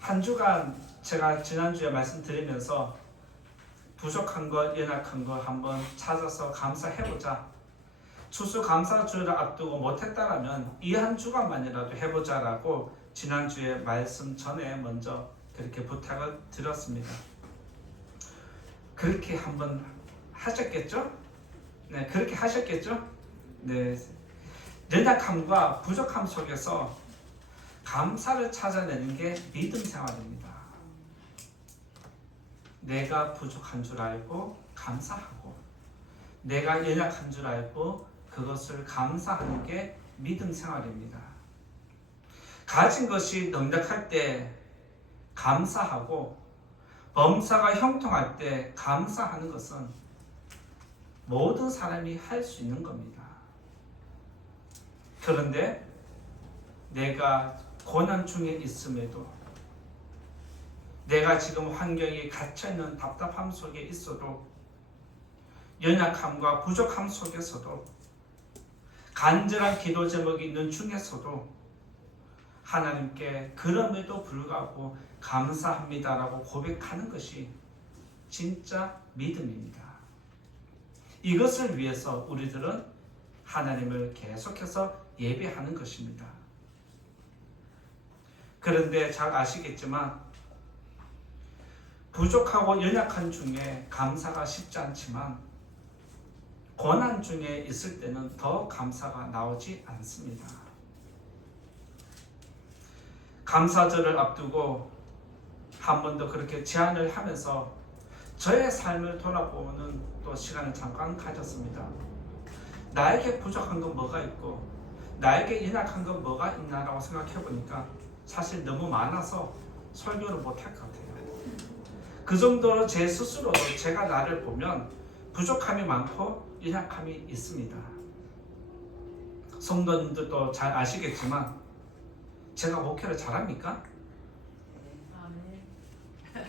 한 주간 제가 지난주에 말씀드리면서 부족한 것, 연약한 것 한번 찾아서 감사해보자. 추수감사주를 앞두고 못했다라면 이 한 주간만이라도 해보자라고 지난주에 말씀 전에 먼저 그렇게 부탁을 드렸습니다. 그렇게 한번 하셨겠죠? 네, 그렇게 하셨겠죠? 네, 연약함과 부족함 속에서 감사를 찾아내는 게 믿음 생활입니다. 내가 부족한 줄 알고 감사하고, 내가 연약한 줄 알고 그것을 감사하는 게 믿음 생활입니다. 가진 것이 넉넉할 때 감사하고, 범사가 형통할 때 감사하는 것은 모든 사람이 할 수 있는 겁니다. 그런데 내가 고난 중에 있음에도, 내가 지금 환경이 갇혀있는 답답함 속에 있어도, 연약함과 부족함 속에서도, 간절한 기도 제목이 있는 중에서도 하나님께 그럼에도 불구하고 감사합니다라고 고백하는 것이 진짜 믿음입니다. 이것을 위해서 우리들은 하나님을 계속해서 예배하는 것입니다. 그런데 잘 아시겠지만 부족하고 연약한 중에 감사가 쉽지 않지만 고난 중에 있을 때는 더 감사가 나오지 않습니다. 감사절을 앞두고 한 번 더 그렇게 제안을 하면서 저의 삶을 돌아보는 또 시간을 잠깐 가졌습니다. 나에게 부족한 건 뭐가 있고 나에게 연약한 건 뭐가 있나라고 생각해 보니까 사실 너무 많아서 설교를 못할 것 같아요. 그 정도로 제 스스로도 제가 나를 보면 부족함이 많고 연약함이 있습니다. 성도님들도 잘 아시겠지만 제가 목회를 잘합니까?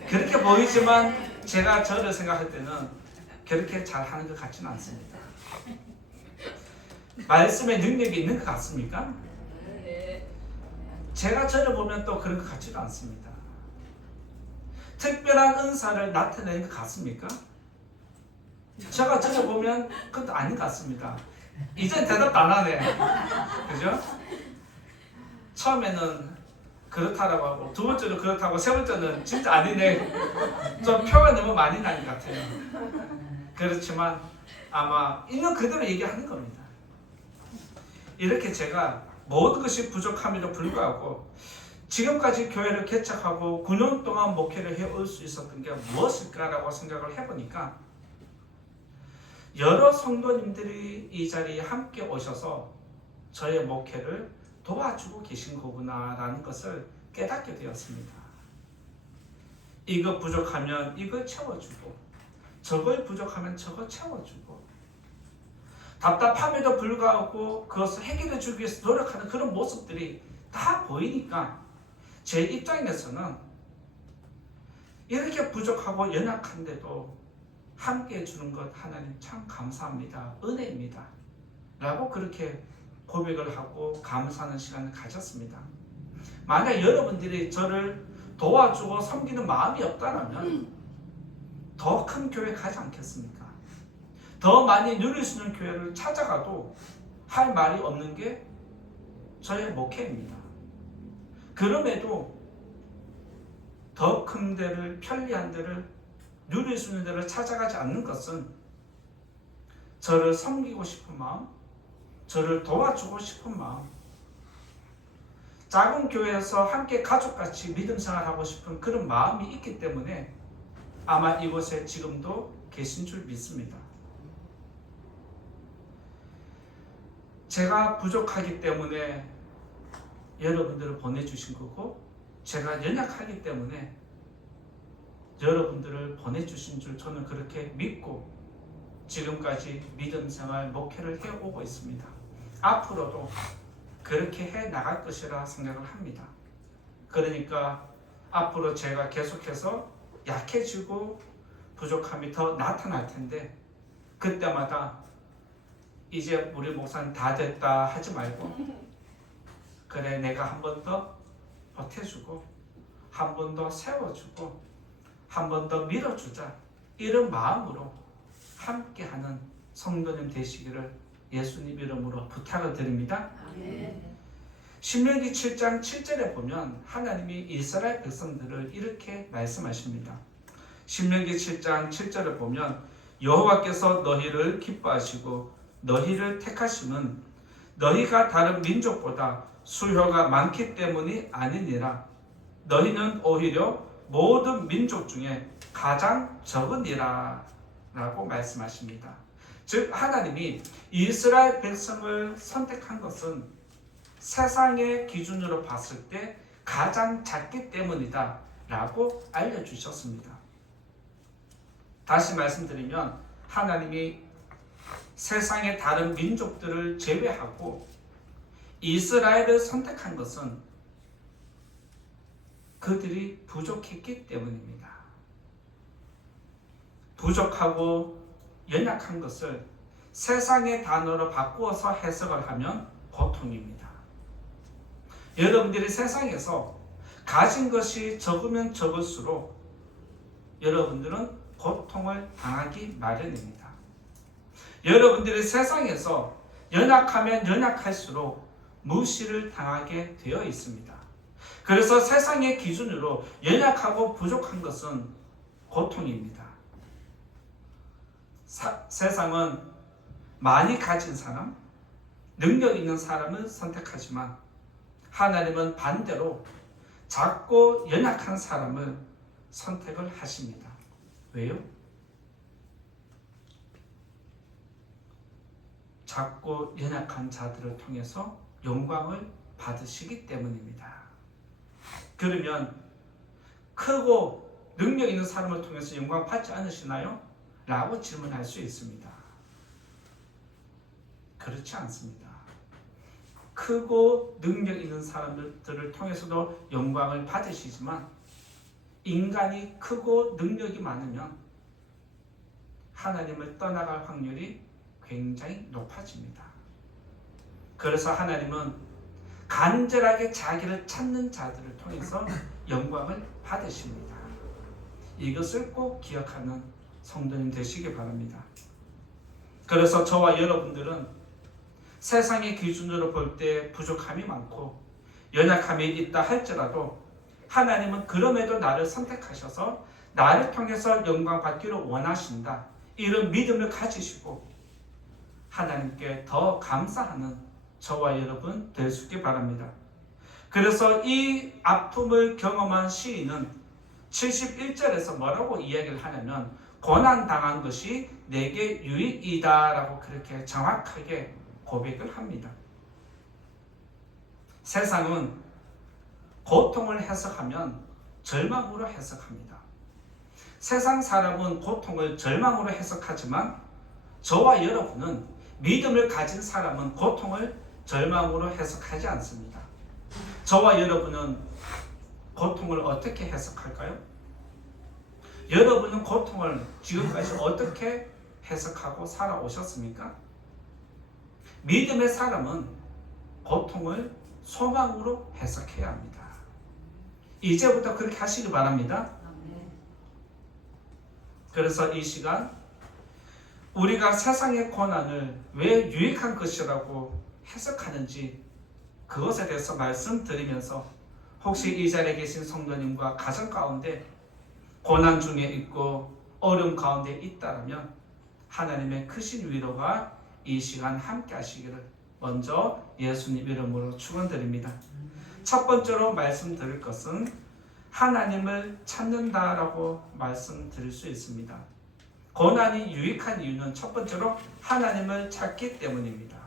그렇게 보이지만 제가 저를 생각할 때는 그렇게 잘하는 것 같지는 않습니다. 말씀에 능력이 있는 것 같습니까? 제가 저를 보면 또 그런 것 같지도 않습니다. 특별한 은사를 나타내는 것 같습니까? 제가 저를 보면 그것도 아닌 것 같습니다. 이제 대답도 안 하네. 그죠? 처음에는 그렇다라고 하고 두 번째는 그렇다고 세 번째는 진짜 아니네. 좀 표가 너무 많이 나는 것 같아요. 그렇지만 아마 있는 그대로 얘기하는 겁니다. 이렇게 제가 모든 것이 부족함에도 불구하고 지금까지 교회를 개척하고 9년 동안 목회를 해올 수 있었던 게 무엇일까라고 생각을 해보니까 여러 성도님들이 이 자리에 함께 오셔서 저의 목회를 도와주고 계신 거구나라는 것을 깨닫게 되었습니다. 이거 부족하면 이걸 채워주고, 저걸 부족하면 저걸 채워주고, 답답함에도 불구하고 그것을 해결해 주기 위해서 노력하는 그런 모습들이 다 보이니까 제 입장에서는 이렇게 부족하고 연약한데도 함께 해주는 것 하나님 참 감사합니다. 은혜입니다. 라고 그렇게 고백을 하고 감사하는 시간을 가졌습니다. 만약 여러분들이 저를 도와주고 섬기는 마음이 없다면 더 큰 교회 가지 않겠습니까? 더 많이 누릴 수 있는 교회를 찾아가도 할 말이 없는 게 저의 목회입니다. 그럼에도 더 큰 데를, 편리한 데를, 누릴 수 있는 데를 찾아가지 않는 것은 저를 섬기고 싶은 마음, 저를 도와주고 싶은 마음, 작은 교회에서 함께 가족같이 믿음 생활하고 싶은 그런 마음이 있기 때문에 아마 이곳에 지금도 계신 줄 믿습니다. 제가 부족하기 때문에 여러분들을 보내주신 거고, 제가 연약하기 때문에 여러분들을 보내주신 줄 저는 그렇게 믿고 지금까지 믿음 생활 목회를 해오고 있습니다. 앞으로도 그렇게 해 나갈 것이라 생각을 합니다. 그러니까 앞으로 제가 계속해서 약해지고 부족함이 더 나타날 텐데 그때마다 이제 우리 목사는 다 됐다 하지 말고 그래 내가 한 번 더 보태주고 한 번 더 세워주고 한 번 더 밀어주자, 이런 마음으로 함께하는 성도님 되시기를 예수님 이름으로 부탁을 드립니다. 아멘. 신명기 7장 7절에 보면 하나님이 이스라엘 백성들을 이렇게 말씀하십니다. 신명기 7장 7절을 보면 여호와께서 너희를 기뻐하시고 너희를 택하심은 너희가 다른 민족보다 수효가 많기 때문이 아니니라. 너희는 오히려 모든 민족 중에 가장 적으니라 라고 말씀하십니다. 즉 하나님이 이스라엘 백성을 선택한 것은 세상의 기준으로 봤을 때 가장 작기 때문이다 라고 알려주셨습니다. 다시 말씀드리면 하나님이 세상의 다른 민족들을 제외하고 이스라엘을 선택한 것은 그들이 부족했기 때문입니다. 부족하고 연약한 것을 세상의 단어로 바꾸어서 해석을 하면 고통입니다. 여러분들이 세상에서 가진 것이 적으면 적을수록 여러분들은 고통을 당하기 마련입니다. 여러분들이 세상에서 연약하면 연약할수록 무시를 당하게 되어 있습니다. 그래서 세상의 기준으로 연약하고 부족한 것은 고통입니다. 세상은 많이 가진 사람, 능력 있는 사람을 선택하지만 하나님은 반대로 작고 연약한 사람을 선택을 하십니다. 왜요? 작고 연약한 자들을 통해서 영광을 받으시기 때문입니다. 그러면 크고 능력 있는 사람을 통해서 영광 받지 않으시나요? 라고 질문할 수 있습니다. 그렇지 않습니다. 크고 능력 있는 사람들을 통해서도 영광을 받으시지만 인간이 크고 능력이 많으면 하나님을 떠나갈 확률이 굉장히 높아집니다. 그래서 하나님은 간절하게 자기를 찾는 자들을 통해서 영광을 받으십니다. 이것을 꼭 기억하는 성도님 되시기 바랍니다. 그래서 저와 여러분들은 세상의 기준으로 볼 때 부족함이 많고 연약함이 있다 할지라도 하나님은 그럼에도 나를 선택하셔서 나를 통해서 영광 받기를 원하신다, 이런 믿음을 가지시고 하나님께 더 감사하는 저와 여러분 될 수 있기 바랍니다. 그래서 이 아픔을 경험한 시인은 71절에서 뭐라고 이야기를 하냐면 고난당한 것이 내게 유익이다 라고 그렇게 정확하게 고백을 합니다. 세상은 고통을 해석하면 절망으로 해석합니다. 세상 사람은 고통을 절망으로 해석하지만 저와 여러분은 믿음을 가진 사람은 고통을 절망으로 해석하지 않습니다. 저와 여러분은 고통을 어떻게 해석할까요? 여러분은 고통을 지금까지 어떻게 해석하고 살아오셨습니까? 믿음의 사람은 고통을 소망으로 해석해야 합니다. 이제부터 그렇게 하시기 바랍니다. 그래서 이 시간 우리가 세상의 고난을 왜 유익한 것이라고 해석하는지 그것에 대해서 말씀드리면서 혹시 이 자리에 계신 성도님과 가정 가운데 고난 중에 있고 어려움 가운데 있다면 하나님의 크신 위로가 이 시간 함께 하시기를 먼저 예수님 이름으로 축원드립니다. 첫 번째로 말씀드릴 것은 하나님을 찾는다라고 말씀드릴 수 있습니다. 고난이 유익한 이유는 첫 번째로 하나님을 찾기 때문입니다.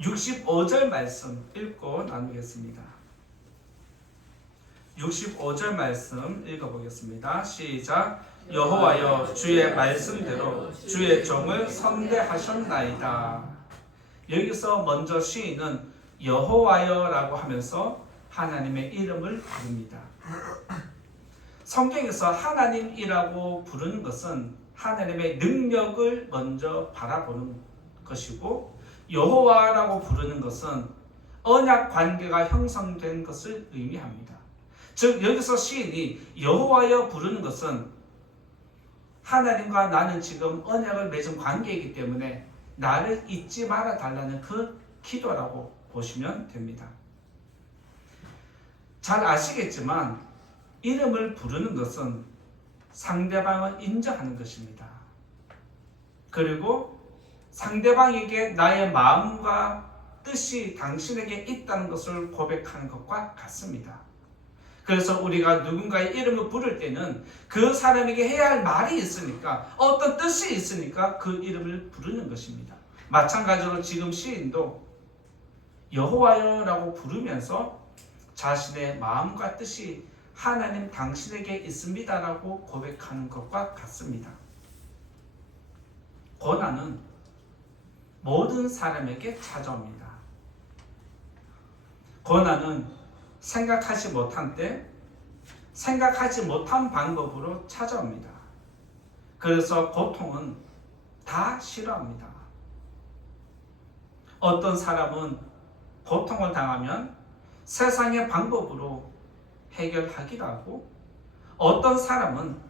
65절 말씀 읽고 나누겠습니다. 65절 말씀 읽어보겠습니다. 시작. 여호와여 주의 말씀대로 주의 종을 선대하셨나이다. 여기서 먼저 시인은 여호와여라고 하면서 하나님의 이름을 부릅니다. 성경에서 하나님이라고 부르는 것은 하나님의 능력을 먼저 바라보는 것이고 여호와라고 부르는 것은 언약 관계가 형성된 것을 의미합니다. 즉 여기서 시인이 여호와여 부르는 것은 하나님과 나는 지금 언약을 맺은 관계이기 때문에 나를 잊지 말아 달라는 그 기도라고 보시면 됩니다. 잘 아시겠지만 이름을 부르는 것은 상대방을 인정하는 것입니다. 그리고 상대방에게 나의 마음과 뜻이 당신에게 있다는 것을 고백하는 것과 같습니다. 그래서 우리가 누군가의 이름을 부를 때는 그 사람에게 해야 할 말이 있으니까, 어떤 뜻이 있으니까 그 이름을 부르는 것입니다. 마찬가지로 지금 시인도 여호와여라고 부르면서 자신의 마음과 뜻이 하나님 당신에게 있습니다라고 고백하는 것과 같습니다. 고난은 모든 사람에게 찾아옵니다. 고난은 생각하지 못한 때, 생각하지 못한 방법으로 찾아옵니다. 그래서 고통은 다 싫어합니다. 어떤 사람은 고통을 당하면 세상의 방법으로 해결하기도 하고, 어떤 사람은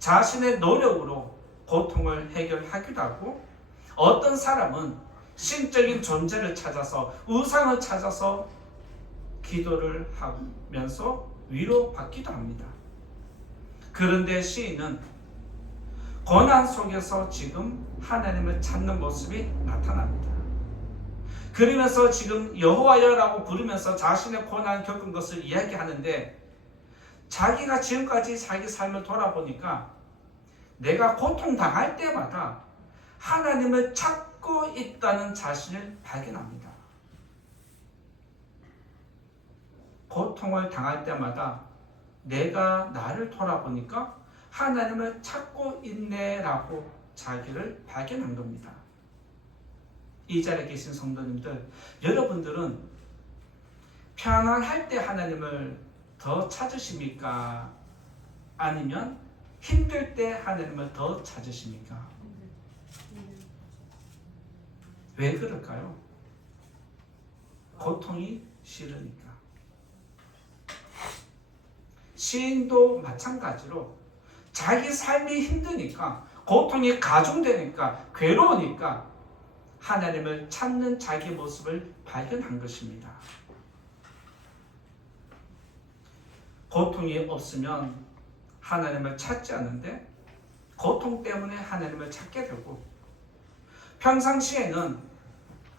자신의 노력으로 고통을 해결하기도 하고, 어떤 사람은 신적인 존재를 찾아서, 우상을 찾아서 기도를 하면서 위로받기도 합니다. 그런데 시인은 고난 속에서 지금 하나님을 찾는 모습이 나타납니다. 그러면서 지금 여호와여라고 부르면서 자신의 고난 겪은 것을 이야기하는데, 자기가 지금까지 자기 삶을 돌아보니까 내가 고통당할 때마다 하나님을 찾고 있다는 자신을 발견합니다. 고통을 당할 때마다 내가 나를 돌아보니까 하나님을 찾고 있네라고 자기를 발견한 겁니다. 이 자리에 계신 성도님들, 여러분들은 편안할 때 하나님을 더 찾으십니까? 아니면 힘들 때 하나님을 더 찾으십니까? 왜 그럴까요? 고통이 싫으니까. 시인도 마찬가지로 자기 삶이 힘드니까, 고통이 가중되니까, 괴로우니까 하나님을 찾는 자기 모습을 발견한 것입니다. 고통이 없으면 하나님을 찾지 않는데, 고통 때문에 하나님을 찾게 되고, 평상시에는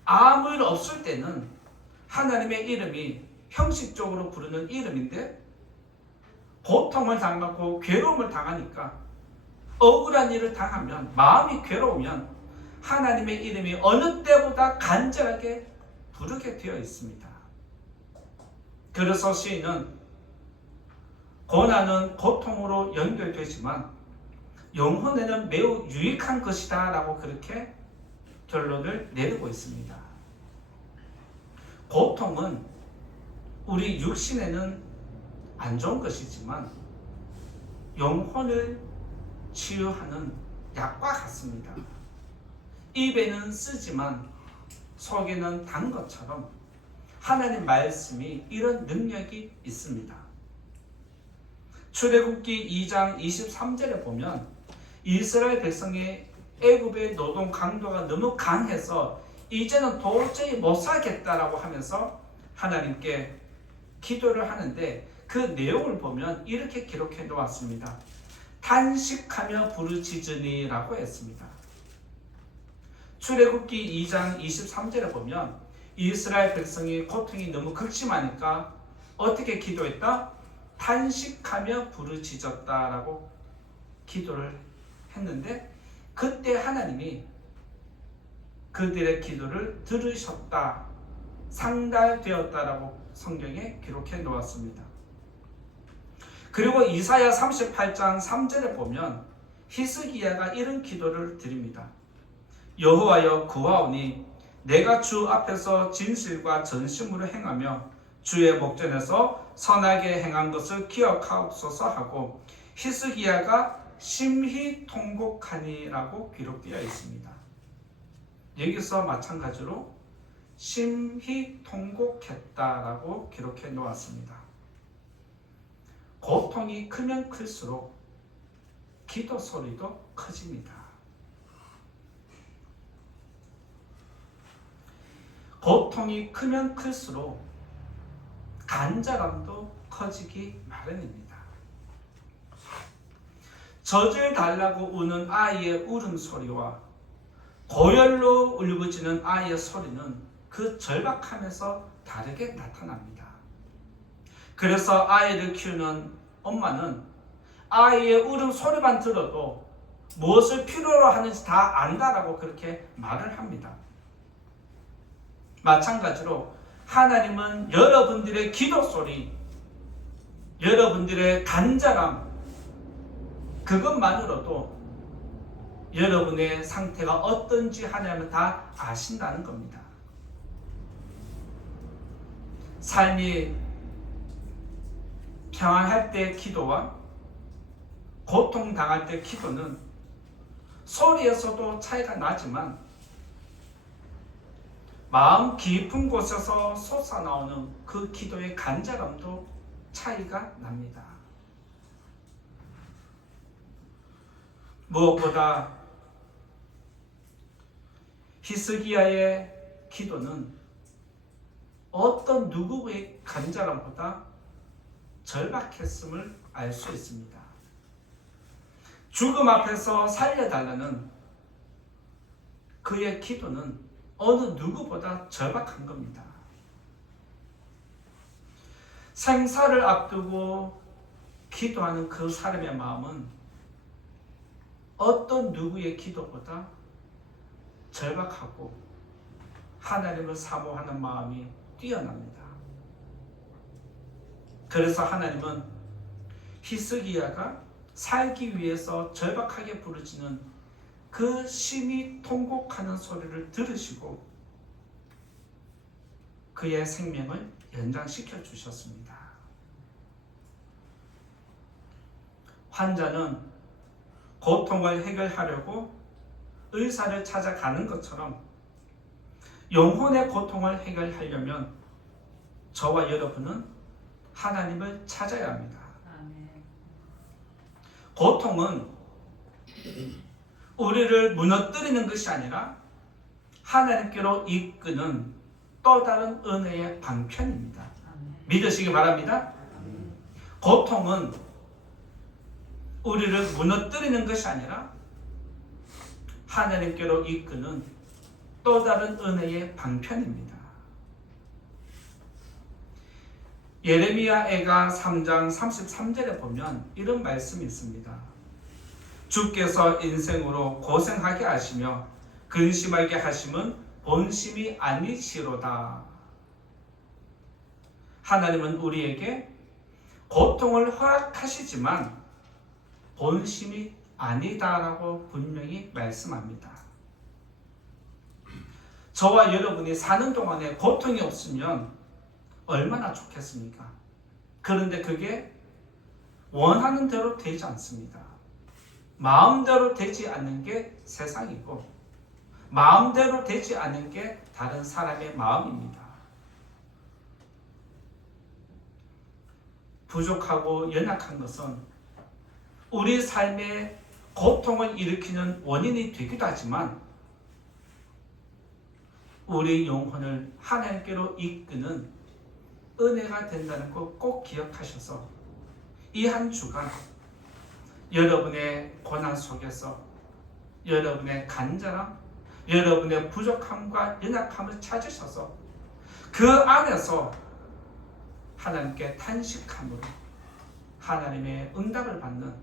아무 일 없을 때는 하나님의 이름이 형식적으로 부르는 이름인데, 고통을 당하고 괴로움을 당하니까, 억울한 일을 당하면, 마음이 괴로우면 하나님의 이름이 어느 때보다 간절하게 부르게 되어 있습니다. 그래서 시인은 고난은 고통으로 연결되지만 영혼에는 매우 유익한 것이다 라고 그렇게 결론을 내리고 있습니다. 고통은 우리 육신에는 안 좋은 것이지만 영혼을 치유하는 약과 같습니다. 입에는 쓰지만 속에는 단 것처럼 하나님 말씀이 이런 능력이 있습니다. 출애굽기 2장 23절에 보면 이스라엘 백성이 애굽의 노동 강도가 너무 강해서 이제는 도저히 못 살겠다라고 하면서 하나님께 기도를 하는데, 그 내용을 보면 이렇게 기록해 놓았습니다. 탄식하며 부르짖으니라고 했습니다. 출애굽기 2장 23절에 보면 이스라엘 백성이 고통이 너무 극심하니까 어떻게 기도했다? 탄식하며 부르짖었다라고 기도를 했는데, 그때 하나님이 그들의 기도를 들으셨다, 상달되었다라고 성경에 기록해 놓았습니다. 그리고 이사야 38장 3절에 보면 히스기야가 이런 기도를 드립니다. 여호와여 구하오니 내가 주 앞에서 진실과 전심으로 행하며 주의 목전에서 선하게 행한 것을 기억하옵소서 하고, 히스기야가 심히 통곡하니라고 기록되어 있습니다. 여기서 마찬가지로 심히 통곡했다라고 기록해 놓았습니다. 고통이 크면 클수록 기도 소리도 커집니다. 고통이 크면 클수록 간절함도 커지기 마련입니다. 젖을 달라고 우는 아이의 울음소리와 고열로 울부짖는 아이의 소리는 그 절박함에서 다르게 나타납니다. 그래서 아이를 키우는 엄마는 아이의 울음소리만 들어도 무엇을 필요로 하는지 다 안다라고 그렇게 말을 합니다. 마찬가지로 하나님은 여러분들의 기도소리, 여러분들의 간절함, 그것만으로도 여러분의 상태가 어떤지 하나님은 다 아신다는 겁니다. 삶이 평안할 때 기도와 고통당할 때 기도는 소리에서도 차이가 나지만 마음 깊은 곳에서 솟아나오는 그 기도의 간절함도 차이가 납니다. 무엇보다 히스기야의 기도는 어떤 누구의 간절함보다 절박했음을 알 수 있습니다. 죽음 앞에서 살려달라는 그의 기도는 어느 누구보다 절박한 겁니다. 생사를 앞두고 기도하는 그 사람의 마음은 어떤 누구의 기도보다 절박하고 하나님을 사모하는 마음이 뛰어납니다. 그래서 하나님은 히스기야가 살기 위해서 절박하게 부르짖는 그 심히 통곡하는 소리를 들으시고 그의 생명을 연장시켜 주셨습니다. 환자는 고통을 해결하려고 의사를 찾아가는 것처럼 영혼의 고통을 해결하려면 저와 여러분은 하나님을 찾아야 합니다. 고통은 우리를 무너뜨리는 것이 아니라 하나님께로 이끄는 또 다른 은혜의 방편입니다. 믿으시기 바랍니다. 고통은 우리를 무너뜨리는 것이 아니라 하나님께로 이끄는 또 다른 은혜의 방편입니다. 예레미야애가 3장 33절에 보면 이런 말씀이 있습니다. 주께서 인생으로 고생하게 하시며 근심하게 하심은 본심이 아니시로다. 하나님은 우리에게 고통을 허락하시지만 본심이 아니다라고 분명히 말씀합니다. 저와 여러분이 사는 동안에 고통이 없으면 얼마나 좋겠습니까? 그런데 그게 원하는 대로 되지 않습니다. 마음대로 되지 않는 게 세상이고 마음대로 되지 않는 게 다른 사람의 마음입니다. 부족하고 연약한 것은 우리 삶에 고통을 일으키는 원인이 되기도 하지만 우리 영혼을 하나님께로 이끄는 은혜가 된다는 거 꼭 기억하셔서 이 한 주간 여러분의 고난 속에서 여러분의 간절함, 여러분의 부족함과 연약함을 찾으셔서 그 안에서 하나님께 탄식함으로 하나님의 응답을 받는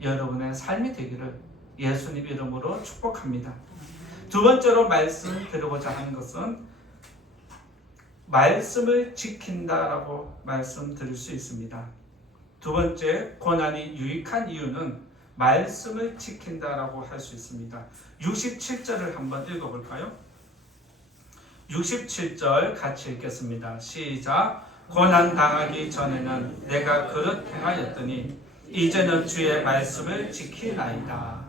여러분의 삶이 되기를 예수님 이름으로 축복합니다. 두 번째로 말씀드리고자 하는 것은 말씀을 지킨다라고 말씀드릴 수 있습니다. 두 번째 고난이 유익한 이유는 말씀을 지킨다라고 할 수 있습니다. 67절을 한번 읽어볼까요? 67절 같이 읽겠습니다. 시작. 고난 당하기 전에는 내가 그릇 행하였더니 이제는 주의 말씀을 지키나이다.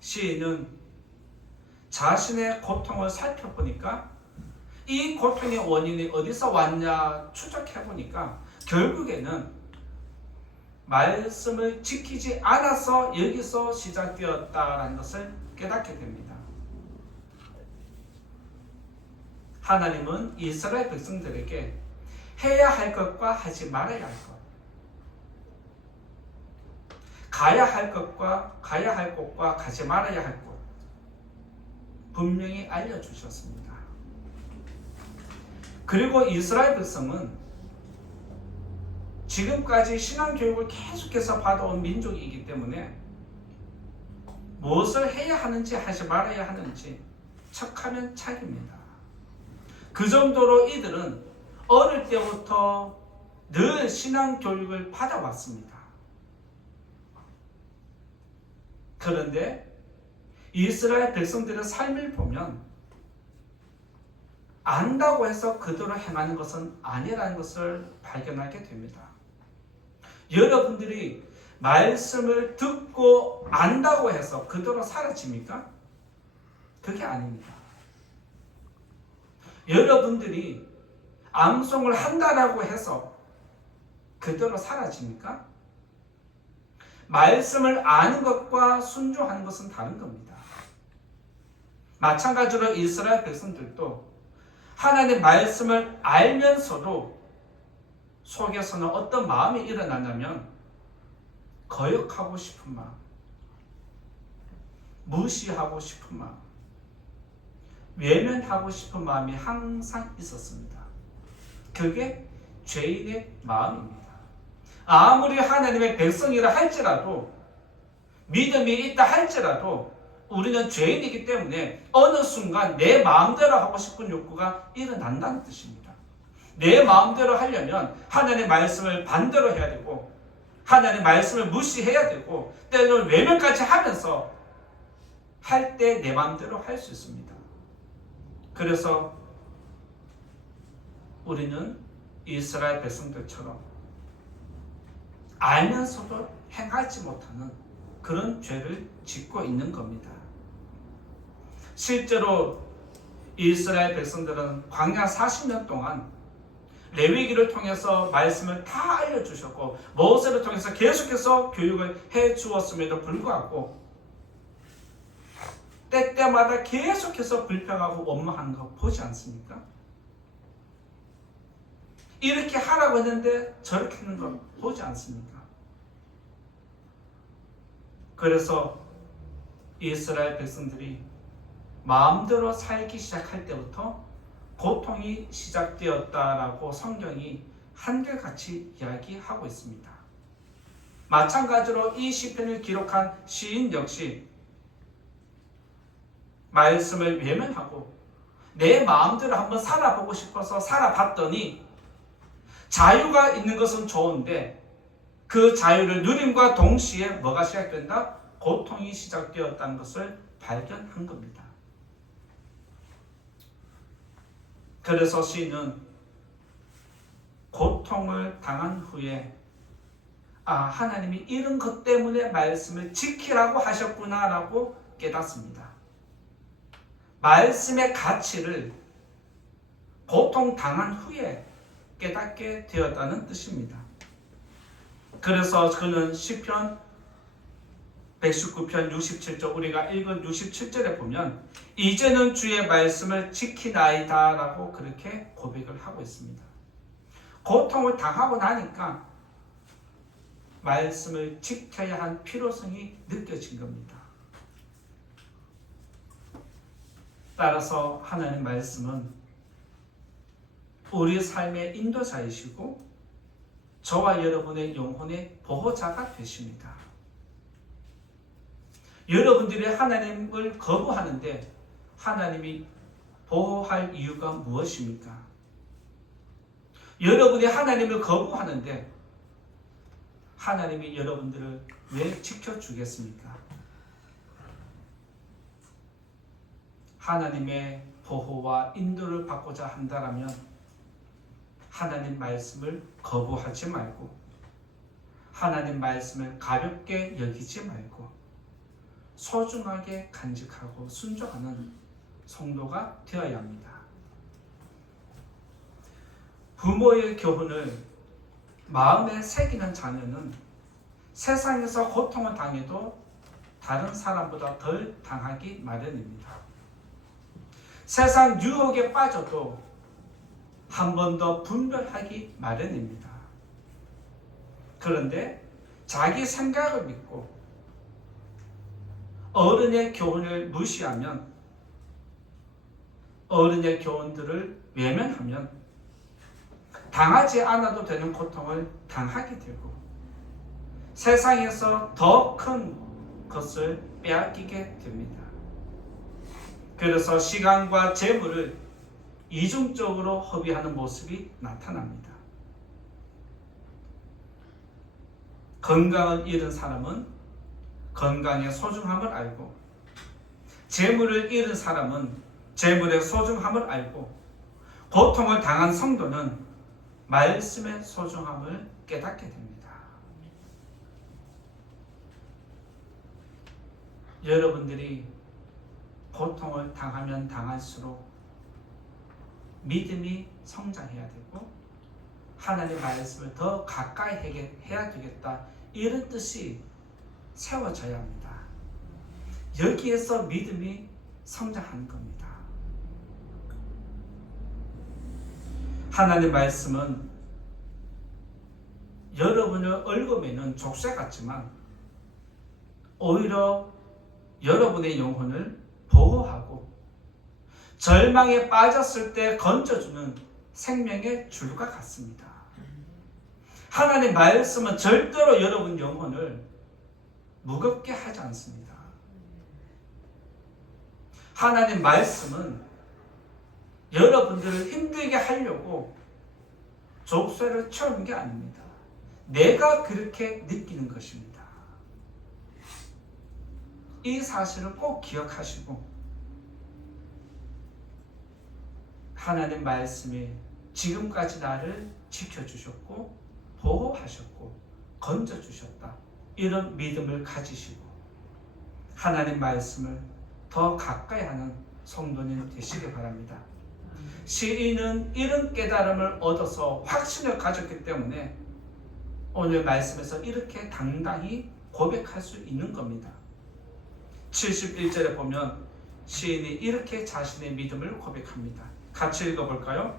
시인은 자신의 고통을 살펴보니까 이 고통의 원인이 어디서 왔냐 추적해보니까 결국에는 말씀을 지키지 않아서 여기서 시작되었다라는 것을 깨닫게 됩니다. 하나님은 이스라엘 백성들에게 해야 할 것과 하지 말아야 할 것, 가야 할 것과 가야 할 곳과 가지 말아야 할 곳 분명히 알려주셨습니다. 그리고 이스라엘 백성은 지금까지 신앙교육을 계속해서 받아온 민족이기 때문에 무엇을 해야 하는지 하지 말아야 하는지 척하면 착입니다. 그 정도로 이들은 어릴 때부터 늘 신앙교육을 받아왔습니다. 그런데 이스라엘 백성들의 삶을 보면 안다고 해서 그대로 행하는 것은 아니라는 것을 발견하게 됩니다. 여러분들이 말씀을 듣고 안다고 해서 그대로 사라집니까? 그게 아닙니다. 여러분들이 암송을 한다라고 해서 그대로 사라집니까? 말씀을 아는 것과 순종하는 것은 다른 겁니다. 마찬가지로 이스라엘 백성들도 하나님의 말씀을 알면서도 속에서는 어떤 마음이 일어나냐면 거역하고 싶은 마음, 무시하고 싶은 마음, 외면하고 싶은 마음이 항상 있었습니다. 그게 죄인의 마음입니다. 아무리 하나님의 백성이라 할지라도, 믿음이 있다 할지라도 우리는 죄인이기 때문에 어느 순간 내 마음대로 하고 싶은 욕구가 일어난다는 뜻입니다. 내 마음대로 하려면 하나님의 말씀을 반대로 해야 되고, 하나님의 말씀을 무시해야 되고, 때로는 외면까지 하면서 할 때 내 마음대로 할 수 있습니다. 그래서 우리는 이스라엘 백성들처럼 알면서도 행하지 못하는 그런 죄를 짓고 있는 겁니다. 실제로 이스라엘 백성들은 광야 40년 동안 레위기를 통해서 말씀을 다 알려주셨고 모세를 통해서 계속해서 교육을 해주었음에도 불구하고 때때마다 계속해서 불평하고 원망하는 거 보지 않습니까? 이렇게 하라고 했는데 저렇게 하는 거 보지 않습니까? 그래서 이스라엘 백성들이 마음대로 살기 시작할 때부터 고통이 시작되었다라고 성경이 한결같이 이야기하고 있습니다. 마찬가지로 이 시편을 기록한 시인 역시 말씀을 외면하고 내 마음대로 한번 살아보고 싶어서 살아봤더니 자유가 있는 것은 좋은데 그 자유를 누림과 동시에 뭐가 시작된다? 고통이 시작되었다는 것을 발견한 겁니다. 그래서 시인은 고통을 당한 후에 하나님이 이런 것 때문에 말씀을 지키라고 하셨구나라고 깨닫습니다. 말씀의 가치를 고통 당한 후에 깨닫게 되었다는 뜻입니다. 그래서 그는 시편 119편 67절 우리가 읽은 67절에 보면 이제는 주의 말씀을 지키나이다 라고 그렇게 고백을 하고 있습니다. 고통을 당하고 나니까 말씀을 지켜야 한 필요성이 느껴진 겁니다. 따라서 하나님 말씀은 우리 삶의 인도자이시고 저와 여러분의 영혼의 보호자가 되십니다. 여러분들이 하나님을 거부하는데 하나님이 보호할 이유가 무엇입니까? 여러분이 하나님을 거부하는데 하나님이 여러분들을 왜 지켜주겠습니까? 하나님의 보호와 인도를 받고자 한다면 하나님 말씀을 거부하지 말고 하나님 말씀을 가볍게 여기지 말고 소중하게 간직하고 순종하는 성도가 되어야 합니다. 부모의 교훈을 마음에 새기는 자녀는 세상에서 고통을 당해도 다른 사람보다 덜 당하기 마련입니다. 세상 유혹에 빠져도 한 번 더 분별하기 마련입니다. 그런데 자기 생각을 믿고 어른의 교훈을 무시하면, 어른의 교훈들을 외면하면 당하지 않아도 되는 고통을 당하게 되고 세상에서 더 큰 것을 빼앗기게 됩니다. 그래서 시간과 재물을 이중적으로 허비하는 모습이 나타납니다. 건강을 잃은 사람은 건강의 소중함을 알고, 재물을 잃은 사람은 재물의 소중함을 알고, 고통을 당한 성도는 말씀의 소중함을 깨닫게 됩니다. 여러분들이 고통을 당하면 당할수록 믿음이 성장해야 되고 하나님의 말씀을 더 가까이 해야 되겠다, 이런 뜻이 세워져야 합니다. 여기에서 믿음이 성장하는 겁니다. 하나님의 말씀은 여러분의 얼굴에는 족쇄 같지만 오히려 여러분의 영혼을 보호하고 절망에 빠졌을 때 건져주는 생명의 줄과 같습니다. 하나님의 말씀은 절대로 여러분 영혼을 무겁게 하지 않습니다. 하나님 말씀은 여러분들을 힘들게 하려고 족쇄를 채우는 게 아닙니다. 내가 그렇게 느끼는 것입니다. 이 사실을 꼭 기억하시고 하나님 말씀이 지금까지 나를 지켜주셨고 보호하셨고 건져주셨다, 이런 믿음을 가지시고 하나님 말씀을 더 가까이 하는 성도님 되시기 바랍니다. 시인은 이런 깨달음을 얻어서 확신을 가졌기 때문에 오늘 말씀에서 이렇게 당당히 고백할 수 있는 겁니다. 71절에 보면 시인이 이렇게 자신의 믿음을 고백합니다. 같이 읽어볼까요?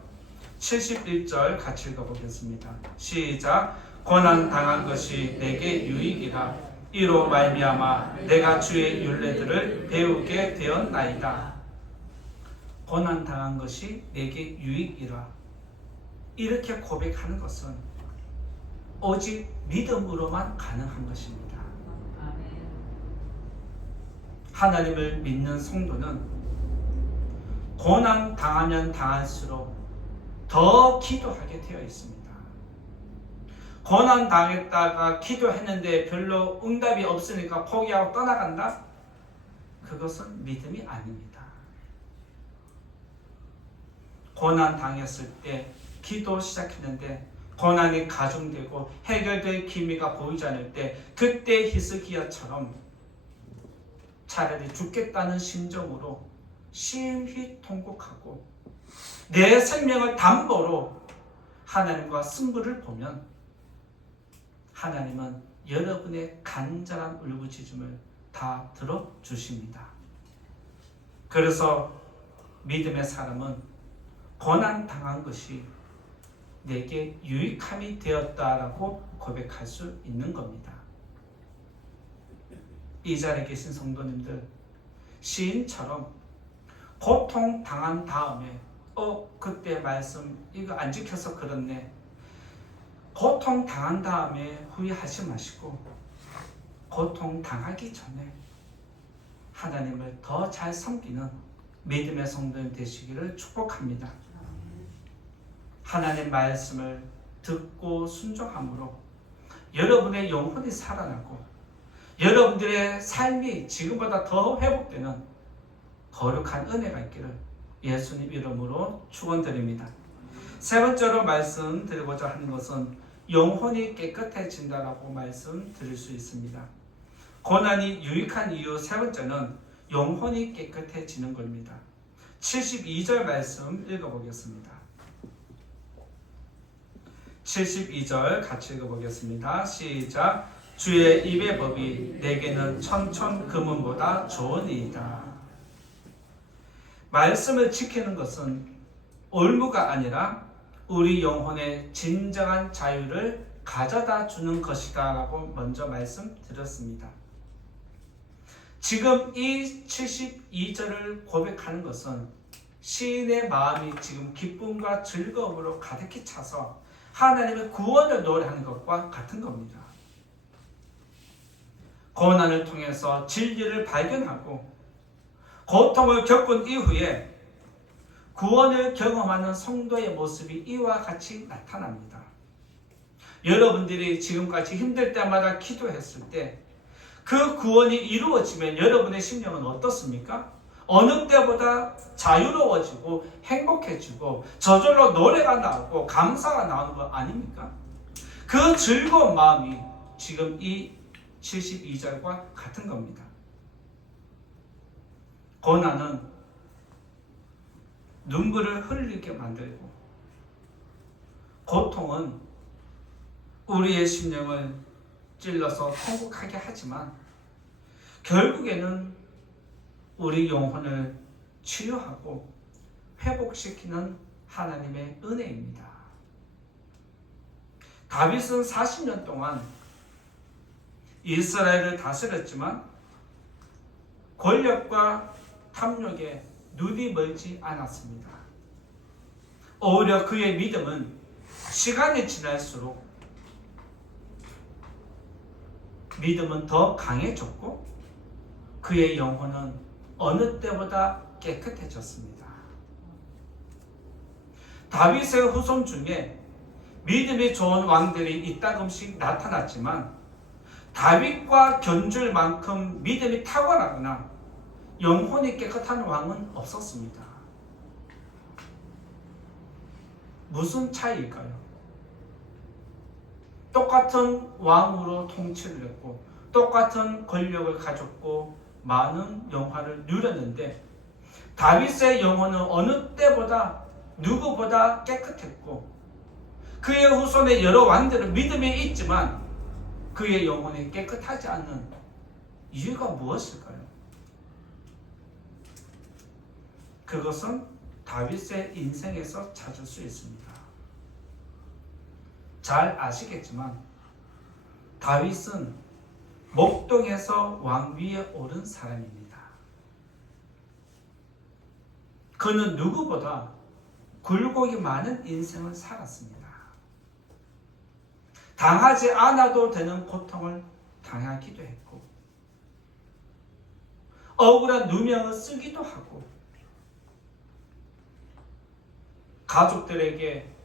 71절 같이 읽어보겠습니다. 시작. 고난 당한 것이 내게 유익이라. 이로 말미암아 내가 주의 율례들을 배우게 되었나이다. 고난 당한 것이 내게 유익이라. 이렇게 고백하는 것은 오직 믿음으로만 가능한 것입니다. 하나님을 믿는 성도는 고난 당하면 당할수록 더 기도하게 되어 있습니다. 고난 당했다가 기도했는데 별로 응답이 없으니까 포기하고 떠나간다? 그것은 믿음이 아닙니다. 고난 당했을 때 기도 시작했는데 고난이 가중되고 해결될 기미가 보이지 않을 때, 그때 히스기야처럼 차라리 죽겠다는 심정으로 심히 통곡하고 내 생명을 담보로 하나님과 승부를 보면 하나님은 여러분의 간절한 울부짖음을 다 들어주십니다. 그래서 믿음의 사람은 고난 당한 것이 내게 유익함이 되었다라고 고백할 수 있는 겁니다. 이 자리에 계신 성도님들, 시인처럼 고통 당한 다음에 그때 말씀 이거 안 지켜서 그렇네, 고통 당한 다음에 후회하지 마시고 고통 당하기 전에 하나님을 더 잘 섬기는 믿음의 성도님 되시기를 축복합니다. 하나님 말씀을 듣고 순종함으로 여러분의 영혼이 살아나고 여러분들의 삶이 지금보다 더 회복되는 거룩한 은혜가 있기를 예수님 이름으로 축원드립니다. 세 번째로 말씀드리고자 하는 것은 영혼이 깨끗해진다라고 말씀드릴 수 있습니다. 고난이 유익한 이유 세 번째는 영혼이 깨끗해지는 겁니다. 72절 말씀 읽어보겠습니다. 72절 같이 읽어보겠습니다. 시작. 주의 입의 법이 내게는 천천 금은보다 좋으니이다. 말씀을 지키는 것은 올무가 아니라 우리 영혼의 진정한 자유를 가져다 주는 것이다 라고 먼저 말씀드렸습니다. 지금 이 72절을 고백하는 것은 시인의 마음이 지금 기쁨과 즐거움으로 가득히 차서 하나님의 구원을 노래하는 것과 같은 겁니다. 고난을 통해서 진리를 발견하고 고통을 겪은 이후에 구원을 경험하는 성도의 모습이 이와 같이 나타납니다. 여러분들이 지금까지 힘들 때마다 기도했을 때 그 구원이 이루어지면 여러분의 심령은 어떻습니까? 어느 때보다 자유로워지고 행복해지고 저절로 노래가 나오고 감사가 나오는 거 아닙니까? 그 즐거운 마음이 지금 이 72절과 같은 겁니다. 고난은 눈물을 흘리게 만들고 고통은 우리의 심령을 찔러서 통곡하게 하지만 결국에는 우리 영혼을 치유하고 회복시키는 하나님의 은혜입니다. 다윗은 40년 동안 이스라엘을 다스렸지만 권력과 탐욕에 눈이 멀지 않았습니다. 오히려 그의 믿음은 시간이 지날수록 믿음은 더 강해졌고 그의 영혼은 어느 때보다 깨끗해졌습니다. 다윗의 후손 중에 믿음이 좋은 왕들이 이따금씩 나타났지만 다윗과 견줄 만큼 믿음이 탁월하거나 영혼이 깨끗한 왕은 없었습니다. 무슨 차이일까요? 똑같은 왕으로 통치를 했고 똑같은 권력을 가졌고 많은 영화를 누렸는데 다윗의 영혼은 어느 때보다 누구보다 깨끗했고 그의 후손의 여러 왕들은 믿음이 있지만 그의 영혼이 깨끗하지 않는 이유가 무엇일까요? 그것은 다윗의 인생에서 찾을 수 있습니다. 잘 아시겠지만 다윗은 목동에서 왕위에 오른 사람입니다. 그는 누구보다 굴곡이 많은 인생을 살았습니다. 당하지 않아도 되는 고통을 당하기도 했고 억울한 누명을 쓰기도 하고 가족들에게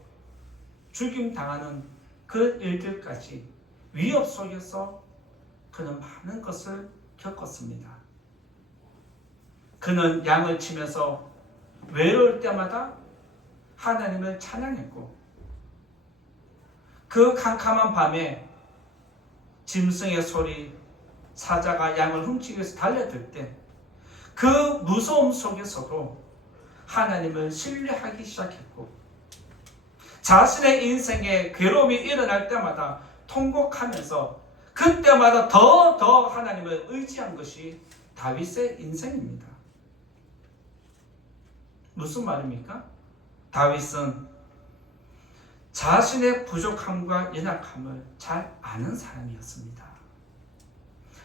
죽임당하는 그런 일들까지 위협 속에서 그는 많은 것을 겪었습니다. 그는 양을 치면서 외로울 때마다 하나님을 찬양했고 그 캄캄한 밤에 짐승의 소리, 사자가 양을 훔치기 위해서 달려들 때 그 무서움 속에서도 하나님을 신뢰하기 시작했고 자신의 인생에 괴로움이 일어날 때마다 통곡하면서 그때마다 더 하나님을 의지한 것이 다윗의 인생입니다. 무슨 말입니까? 다윗은 자신의 부족함과 연약함을 잘 아는 사람이었습니다.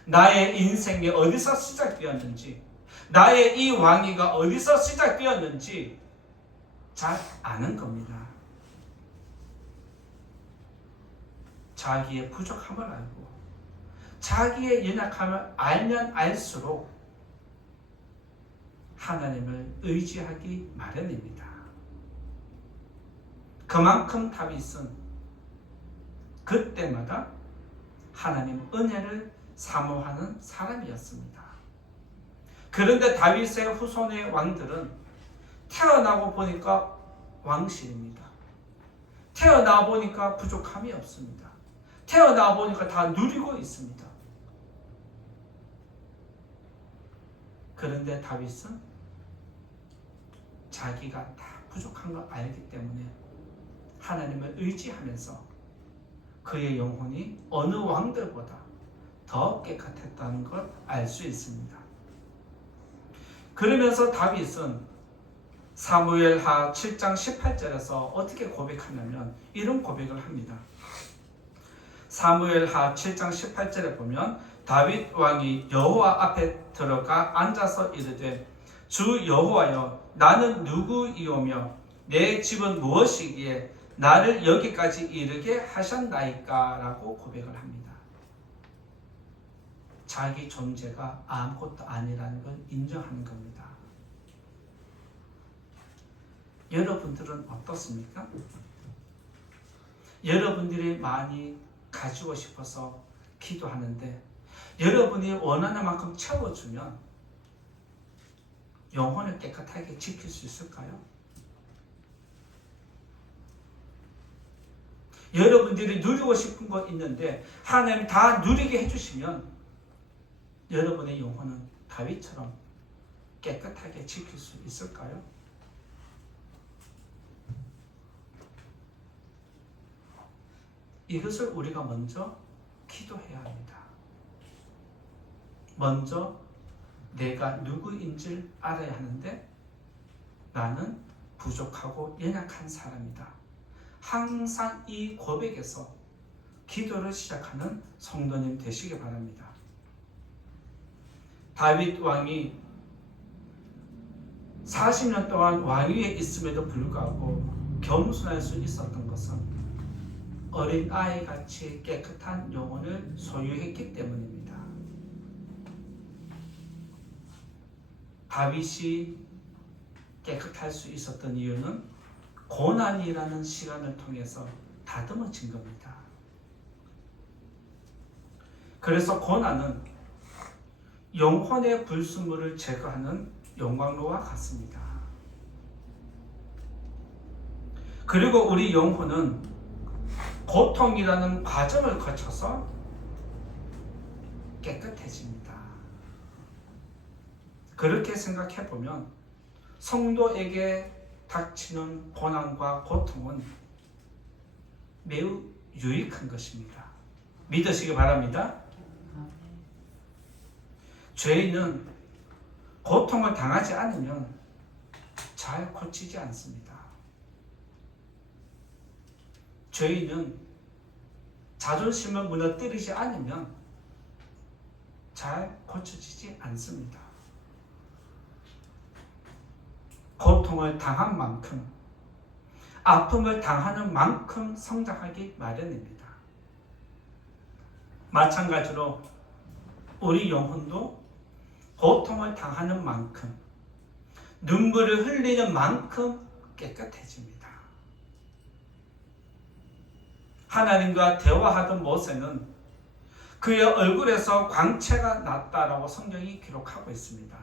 나의 인생이 어디서 시작되었는지 나의 이 왕위가 어디서 시작되었는지 잘 아는 겁니다. 자기의 부족함을 알고 자기의 연약함을 알면 알수록 하나님을 의지하기 마련입니다. 그만큼 다윗은 그때마다 하나님 은혜를 사모하는 사람이었습니다. 그런데 다윗의 후손의 왕들은 태어나고 보니까 왕실입니다. 태어나 보니까 부족함이 없습니다. 태어나 보니까 다 누리고 있습니다. 그런데 다윗은 자기가 다 부족한 걸 알기 때문에 하나님을 의지하면서 그의 영혼이 어느 왕들보다 더 깨끗했다는 걸 알 수 있습니다. 그러면서 다윗은 사무엘하 7장 18절에서 어떻게 고백하냐면 이런 고백을 합니다. 사무엘하 7장 18절에 보면 다윗 왕이 여호와 앞에 들어가 앉아서 이르되 주 여호와여 나는 누구이오며 내 집은 무엇이기에 나를 여기까지 이르게 하셨나이까 라고 고백을 합니다. 자기 존재가 아무것도 아니라는 걸 인정하는 겁니다. 여러분들은 어떻습니까? 여러분들이 많이 가지고 싶어서 기도하는데 여러분이 원하는 만큼 채워주면 영혼을 깨끗하게 지킬 수 있을까요? 여러분들이 누리고 싶은 거 있는데 하나님 다 누리게 해주시면 여러분의 영혼은 다윗처럼 깨끗하게 지킬 수 있을까요? 이것을 우리가 먼저 기도해야 합니다. 먼저 내가 누구인지를 알아야 하는데 나는 부족하고 연약한 사람이다. 항상 이 고백에서 기도를 시작하는 성도님 되시기 바랍니다. 다윗 왕이 40년 동안 왕위에 있음에도 불구하고 겸손할 수 있었던 것은 어린 아이같이 깨끗한 영혼을 소유했기 때문입니다. 다윗이 깨끗할 수 있었던 이유는 고난이라는 시간을 통해서 다듬어진 겁니다. 그래서 고난은 영혼의 불순물을 제거하는 용광로와 같습니다. 그리고 우리 영혼은 고통이라는 과정을 거쳐서 깨끗해집니다. 그렇게 생각해 보면 성도에게 닥치는 고난과 고통은 매우 유익한 것입니다. 믿으시기 바랍니다. 죄인은 고통을 당하지 않으면 잘 고치지 않습니다. 죄인은 자존심을 무너뜨리지 않으면 잘 고쳐지지 않습니다. 고통을 당한 만큼, 아픔을 당하는 만큼 성장하기 마련입니다. 마찬가지로 우리 영혼도 고통을 당하는 만큼, 눈물을 흘리는 만큼 깨끗해집니다. 하나님과 대화하던 모세는 그의 얼굴에서 광채가 났다라고 성경이 기록하고 있습니다.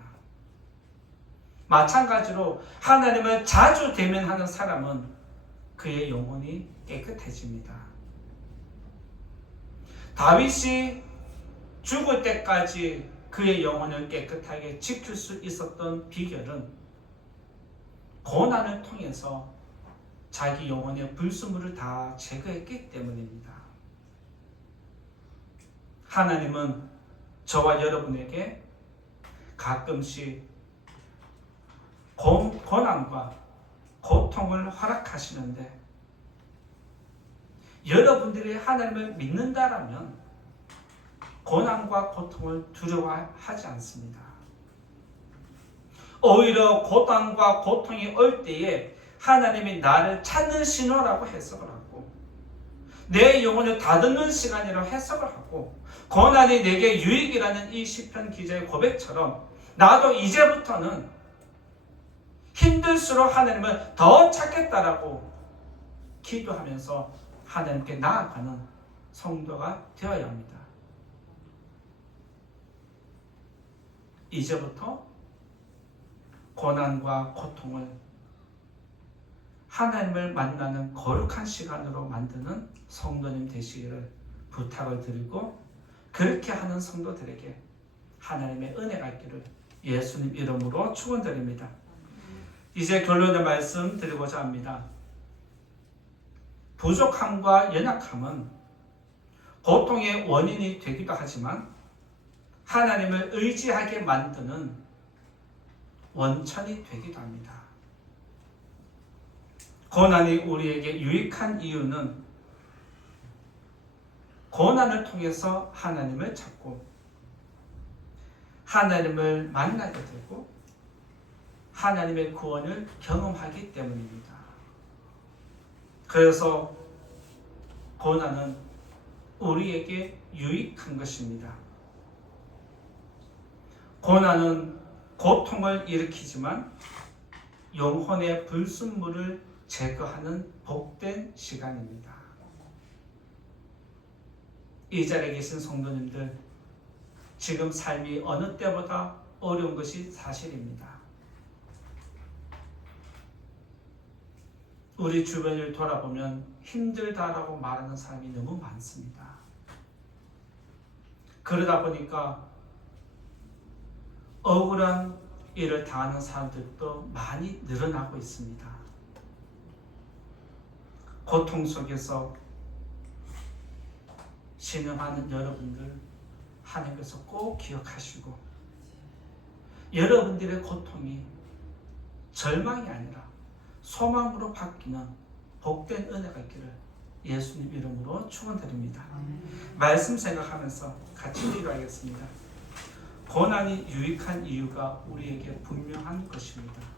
마찬가지로 하나님을 자주 대면하는 사람은 그의 영혼이 깨끗해집니다. 다윗이 죽을 때까지 그의 영혼을 깨끗하게 지킬 수 있었던 비결은 고난을 통해서 자기 영혼의 불순물을 다 제거했기 때문입니다. 하나님은 저와 여러분에게 가끔씩 고난과 고통을 허락하시는데 여러분들이 하나님을 믿는다라면 고난과 고통을 두려워하지 않습니다. 오히려 고난과 고통이 올 때에 하나님이 나를 찾는 신호라고 해석을 하고 내 영혼을 다듬는 시간이라고 해석을 하고 고난이 내게 유익이라는 이 시편 기자의 고백처럼 나도 이제부터는 힘들수록 하나님을 더 찾겠다라고 기도하면서 하나님께 나아가는 성도가 되어야 합니다. 이제부터 고난과 고통을 하나님을 만나는 거룩한 시간으로 만드는 성도님 되시기를 부탁을 드리고 그렇게 하는 성도들에게 하나님의 은혜가 있기를 예수님 이름으로 축원드립니다. 이제 결론의 말씀 드리고자 합니다. 부족함과 연약함은 고통의 원인이 되기도 하지만 하나님을 의지하게 만드는 원천이 되기도 합니다. 고난이 우리에게 유익한 이유는 고난을 통해서 하나님을 찾고 하나님을 만나게 되고 하나님의 구원을 경험하기 때문입니다. 그래서 고난은 우리에게 유익한 것입니다. 고난은 고통을 일으키지만 영혼의 불순물을 제거하는 복된 시간입니다. 이 자리에 계신 성도님들, 지금 삶이 어느 때보다 어려운 것이 사실입니다. 우리 주변을 돌아보면 힘들다라고 말하는 사람이 너무 많습니다. 그러다 보니까 억울한 일을 당하는 사람들도 많이 늘어나고 있습니다. 고통 속에서 신음하는 여러분들, 하나님께서 꼭 기억하시고 여러분들의 고통이 절망이 아니라 소망으로 바뀌는 복된 은혜가 있기를 예수님 이름으로 축원드립니다. 말씀 생각하면서 같이 기도하겠습니다. 고난이 유익한 이유가 우리에게 분명한 것입니다.